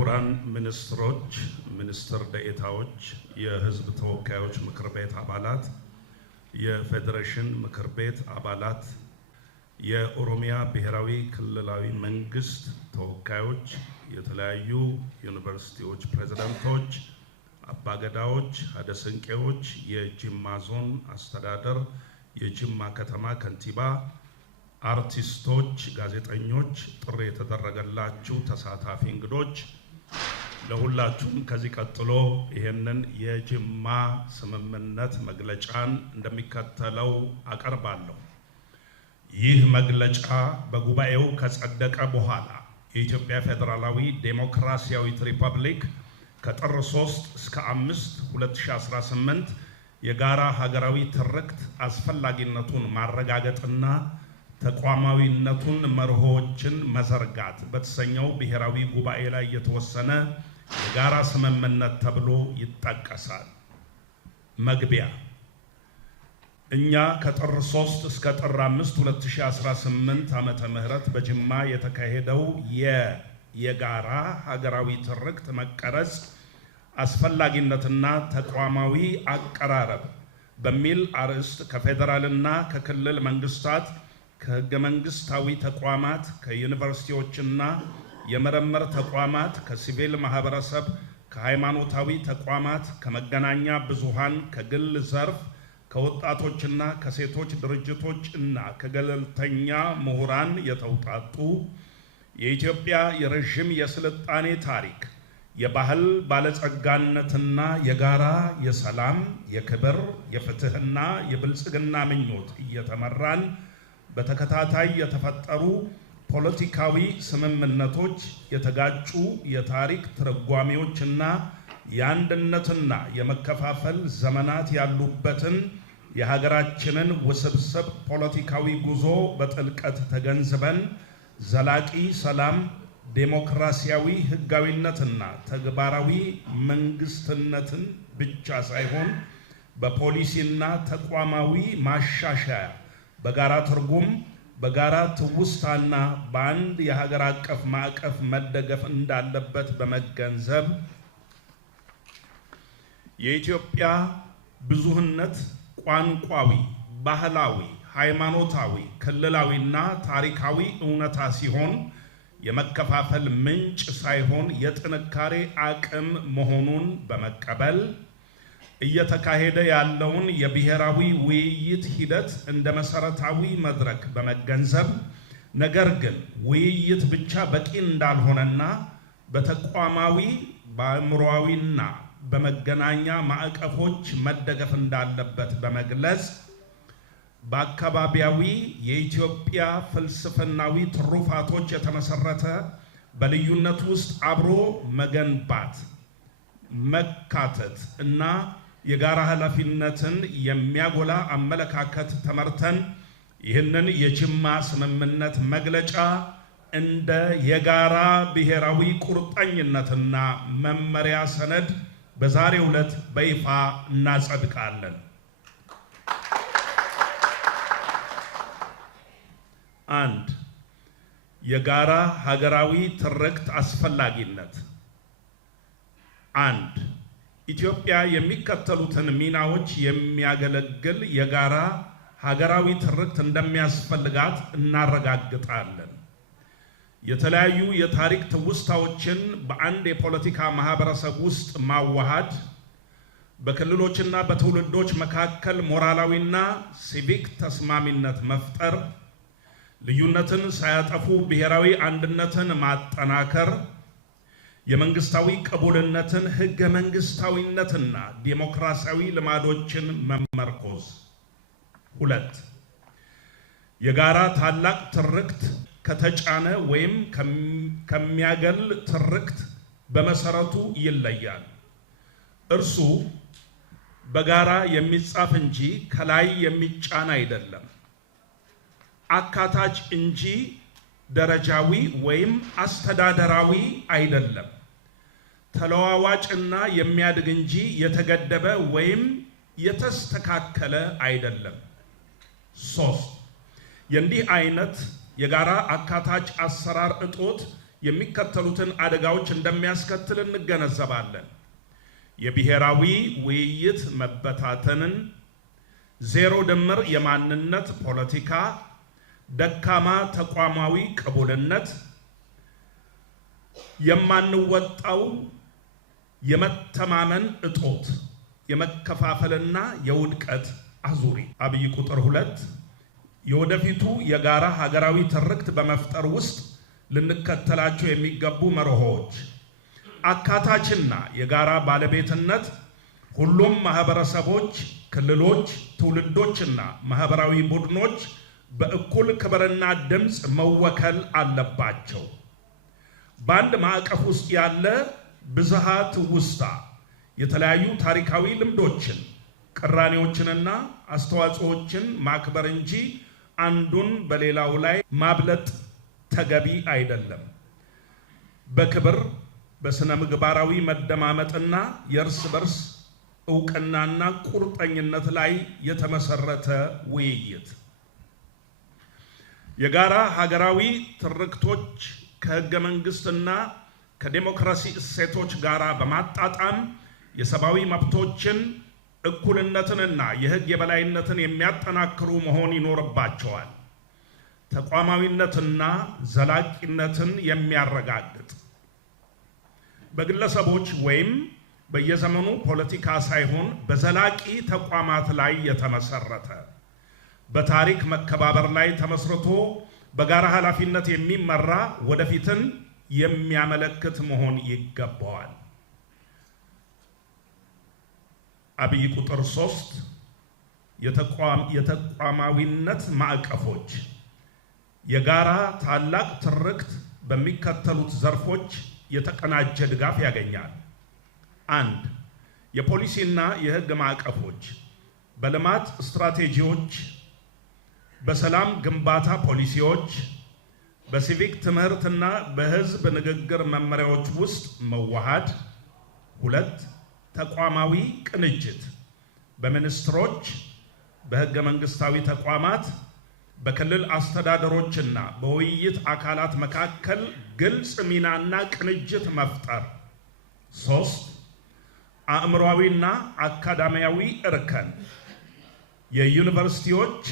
ክቡራን ሚኒስትሮች፣ ሚኒስትር ደኤታዎች፣ የህዝብ ተወካዮች ምክር ቤት አባላት፣ የፌዴሬሽን ምክር ቤት አባላት፣ የኦሮሚያ ብሔራዊ ክልላዊ መንግስት ተወካዮች፣ የተለያዩ ዩኒቨርሲቲዎች ፕሬዝዳንቶች፣ አባገዳዎች፣ ሀደስንቄዎች፣ የጅማ ዞን አስተዳደር፣ የጅማ ከተማ ከንቲባ፣ አርቲስቶች፣ ጋዜጠኞች፣ ጥሪ የተደረገላችሁ ተሳታፊ እንግዶች፣ ለሁላችሁም ከዚህ ቀጥሎ ይሄንን የጅማ ስምምነት መግለጫን እንደሚከተለው አቀርባለሁ። ይህ መግለጫ በጉባኤው ከጸደቀ በኋላ የኢትዮጵያ ፌዴራላዊ ዴሞክራሲያዊት ሪፐብሊክ ከጥር 3 እስከ 5 2018 የጋራ ሀገራዊ ትርክት አስፈላጊነቱን ማረጋገጥና ተቋማዊነቱን መርሆችን መዘርጋት በተሰኘው ብሔራዊ ጉባኤ ላይ የተወሰነ የጋራ ስምምነት ተብሎ ይጠቀሳል። መግቢያ እኛ ከጥር 3 እስከ ጥር 5 2018 ዓመተ ምህረት በጅማ የተካሄደው የጋራ ሀገራዊ ትርክት መቀረጽ አስፈላጊነትና ተቋማዊ አቀራረብ በሚል አርዕስት ከፌዴራልና ከክልል መንግስታት፣ ከህገ መንግስታዊ ተቋማት፣ ከዩኒቨርሲቲዎችና የምርምር ተቋማት፣ ከሲቪል ማህበረሰብ፣ ከሃይማኖታዊ ተቋማት፣ ከመገናኛ ብዙሃን፣ ከግል ዘርፍ፣ ከወጣቶችና ከሴቶች ድርጅቶች እና ከገለልተኛ ምሁራን የተውጣጡ የኢትዮጵያ የረዥም የስልጣኔ ታሪክ፣ የባህል ባለጸጋነትና የጋራ የሰላም፣ የክብር፣ የፍትህና የብልጽግና ምኞት እየተመራን በተከታታይ የተፈጠሩ ፖለቲካዊ ስምምነቶች፣ የተጋጩ የታሪክ ትርጓሜዎችና የአንድነትና የመከፋፈል ዘመናት ያሉበትን የሀገራችንን ውስብስብ ፖለቲካዊ ጉዞ በጥልቀት ተገንዝበን ዘላቂ ሰላም፣ ዴሞክራሲያዊ ህጋዊነትና ተግባራዊ መንግስትነትን ብቻ ሳይሆን በፖሊሲና ተቋማዊ ማሻሻያ በጋራ ትርጉም፣ በጋራ ትውስታና በአንድ የሀገር አቀፍ ማዕቀፍ መደገፍ እንዳለበት በመገንዘብ የኢትዮጵያ ብዙህነት ቋንቋዊ፣ ባህላዊ፣ ሃይማኖታዊ፣ ክልላዊና ታሪካዊ እውነታ ሲሆን የመከፋፈል ምንጭ ሳይሆን የጥንካሬ አቅም መሆኑን በመቀበል እየተካሄደ ያለውን የብሔራዊ ውይይት ሂደት እንደ መሰረታዊ መድረክ በመገንዘብ ነገር ግን ውይይት ብቻ በቂ እንዳልሆነና በተቋማዊ በአእምሮአዊና በመገናኛ ማዕቀፎች መደገፍ እንዳለበት በመግለጽ በአካባቢያዊ የኢትዮጵያ ፍልስፍናዊ ትሩፋቶች የተመሰረተ በልዩነት ውስጥ አብሮ መገንባት፣ መካተት እና የጋራ ኃላፊነትን የሚያጎላ አመለካከት ተመርተን ይህንን የጅማ ስምምነት መግለጫ እንደ የጋራ ብሔራዊ ቁርጠኝነትና መመሪያ ሰነድ በዛሬው ዕለት በይፋ እናጸድቃለን። አንድ የጋራ ሀገራዊ ትርክት አስፈላጊነት። አንድ ኢትዮጵያ የሚከተሉትን ሚናዎች የሚያገለግል የጋራ ሀገራዊ ትርክት እንደሚያስፈልጋት እናረጋግጣለን። የተለያዩ የታሪክ ትውስታዎችን በአንድ የፖለቲካ ማህበረሰብ ውስጥ ማዋሃድ፣ በክልሎችና በትውልዶች መካከል ሞራላዊና ሲቪክ ተስማሚነት መፍጠር፣ ልዩነትን ሳያጠፉ ብሔራዊ አንድነትን ማጠናከር፣ የመንግስታዊ ቅቡልነትን፣ ህገ መንግስታዊነትና ዲሞክራሲያዊ ልማዶችን መመርኮዝ። ሁለት የጋራ ታላቅ ትርክት ከተጫነ ወይም ከሚያገል ትርክት በመሰረቱ ይለያል። እርሱ በጋራ የሚጻፍ እንጂ ከላይ የሚጫን አይደለም። አካታች እንጂ ደረጃዊ ወይም አስተዳደራዊ አይደለም። ተለዋዋጭና የሚያድግ እንጂ የተገደበ ወይም የተስተካከለ አይደለም። ሶስት የእንዲህ አይነት የጋራ አካታች አሰራር እጦት የሚከተሉትን አደጋዎች እንደሚያስከትል እንገነዘባለን። የብሔራዊ ውይይት መበታተንን፣ ዜሮ ድምር የማንነት ፖለቲካ፣ ደካማ ተቋማዊ ቅቡልነት፣ የማንወጣው የመተማመን እጦት፣ የመከፋፈልና የውድቀት አዙሪት። አብይ ቁጥር 2 የወደፊቱ የጋራ ሀገራዊ ትርክት በመፍጠር ውስጥ ልንከተላቸው የሚገቡ መርሆች አካታችና የጋራ ባለቤትነት፣ ሁሉም ማህበረሰቦች፣ ክልሎች፣ ትውልዶችና ማህበራዊ ቡድኖች በእኩል ክብርና ድምፅ መወከል አለባቸው። በአንድ ማዕቀፍ ውስጥ ያለ ብዝሃ ትውስታ የተለያዩ ታሪካዊ ልምዶችን፣ ቅራኔዎችንና አስተዋጽኦችን ማክበር እንጂ አንዱን በሌላው ላይ ማብለጥ ተገቢ አይደለም። በክብር በስነ ምግባራዊ መደማመጥና የእርስ በርስ እውቅናና ቁርጠኝነት ላይ የተመሰረተ ውይይት። የጋራ ሀገራዊ ትርክቶች ከህገ መንግስትና ከዴሞክራሲ እሴቶች ጋር በማጣጣም የሰብአዊ መብቶችን፣ እኩልነትንና የህግ የበላይነትን የሚያጠናክሩ መሆን ይኖርባቸዋል። ተቋማዊነትና ዘላቂነትን የሚያረጋግጥ በግለሰቦች ወይም በየዘመኑ ፖለቲካ ሳይሆን በዘላቂ ተቋማት ላይ የተመሰረተ በታሪክ መከባበር ላይ ተመስርቶ በጋራ ኃላፊነት የሚመራ ወደፊትን የሚያመለክት መሆን ይገባዋል። አብይ ቁጥር 3 የተቋማዊነት ማዕቀፎች የጋራ ታላቅ ትርክት በሚከተሉት ዘርፎች የተቀናጀ ድጋፍ ያገኛል። 1. የፖሊሲና የህግ ማዕቀፎች በልማት ስትራቴጂዎች፣ በሰላም ግንባታ ፖሊሲዎች፣ በሲቪክ ትምህርትና በህዝብ ንግግር መመሪያዎች ውስጥ መዋሃድ። 2. ተቋማዊ ቅንጅት በሚኒስትሮች፣ በህገ መንግስታዊ ተቋማት፣ በክልል አስተዳደሮችና በውይይት አካላት መካከል ግልጽ ሚናና ቅንጅት መፍጠር። 3. አእምሯዊና አካዳሚያዊ እርከን የዩኒቨርሲቲዎች፣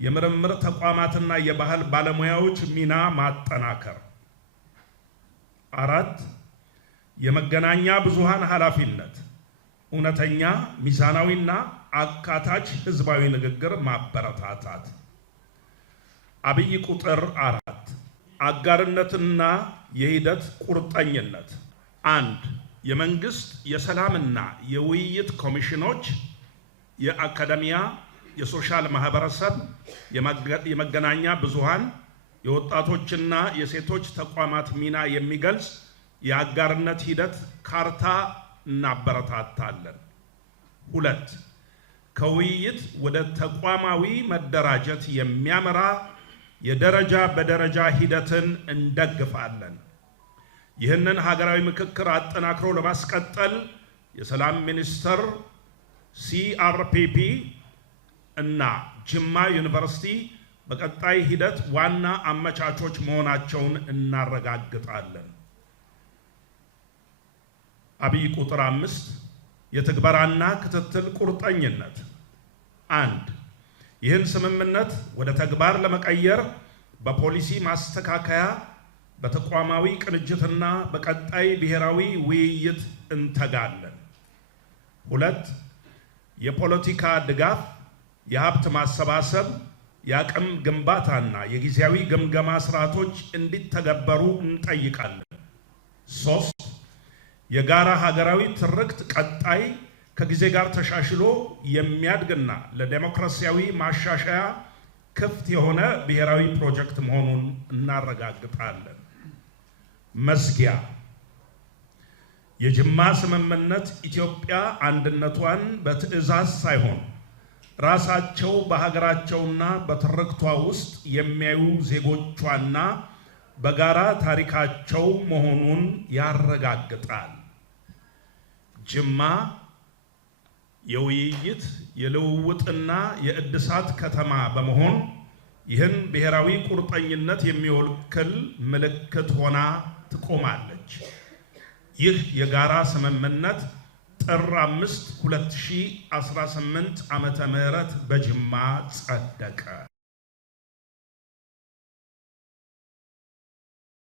የምርምር ተቋማትና የባህል ባለሙያዎች ሚና ማጠናከር። 4. የመገናኛ ብዙሃን ኃላፊነት እውነተኛ፣ ሚዛናዊና አካታች ህዝባዊ ንግግር ማበረታታት። አብይ ቁጥር 4 አጋርነትና የሂደት ቁርጠኝነት። 1. የመንግስት የሰላምና የውይይት ኮሚሽኖች የአካዳሚያ፣ የሶሻል ማህበረሰብ፣ የመገናኛ ብዙሃን፣ የወጣቶችና የሴቶች ተቋማት ሚና የሚገልጽ የአጋርነት ሂደት ካርታ እናበረታታለን። 2. ከውይይት ወደ ተቋማዊ መደራጀት የሚያመራ የደረጃ በደረጃ ሂደትን እንደግፋለን። ይህንን ሀገራዊ ምክክር አጠናክሮ ለማስቀጠል የሰላም ሚኒስቴር፣ CRPP እና ጅማ ዩኒቨርሲቲ በቀጣይ ሂደት ዋና አመቻቾች መሆናቸውን እናረጋግጣለን። አብይ ቁጥር 5 የትግበራና ክትትል ቁርጠኝነት። 1. ይህን ስምምነት ወደ ተግባር ለመቀየር በፖሊሲ ማስተካከያ፣ በተቋማዊ ቅንጅትና በቀጣይ ብሔራዊ ውይይት እንተጋለን። 2. የፖለቲካ ድጋፍ፣ የሀብት ማሰባሰብ፣ የአቅም ግንባታና የጊዜያዊ ግምገማ ስርዓቶች እንዲተገበሩ እንጠይቃለን። 3. የጋራ ሀገራዊ ትርክት ቀጣይ ከጊዜ ጋር ተሻሽሎ የሚያድግና ለዴሞክራሲያዊ ማሻሻያ ክፍት የሆነ ብሔራዊ ፕሮጀክት መሆኑን እናረጋግጣለን። መዝጊያ የጅማ ስምምነት ኢትዮጵያ አንድነቷን በትዕዛዝ ሳይሆን ራሳቸው በሀገራቸውና በትርክቷ ውስጥ የሚያዩ ዜጎቿና በጋራ ታሪካቸው መሆኑን ያረጋግጣል። ጅማ የውይይት፣ የልውውጥና የእድሳት ከተማ በመሆን ይህን ብሔራዊ ቁርጠኝነት የሚወክል ምልክት ሆና ትቆማለች። ይህ የጋራ ስምምነት ጥር 5 2018 ዓመተ ምህረት በጅማ ጸደቀ።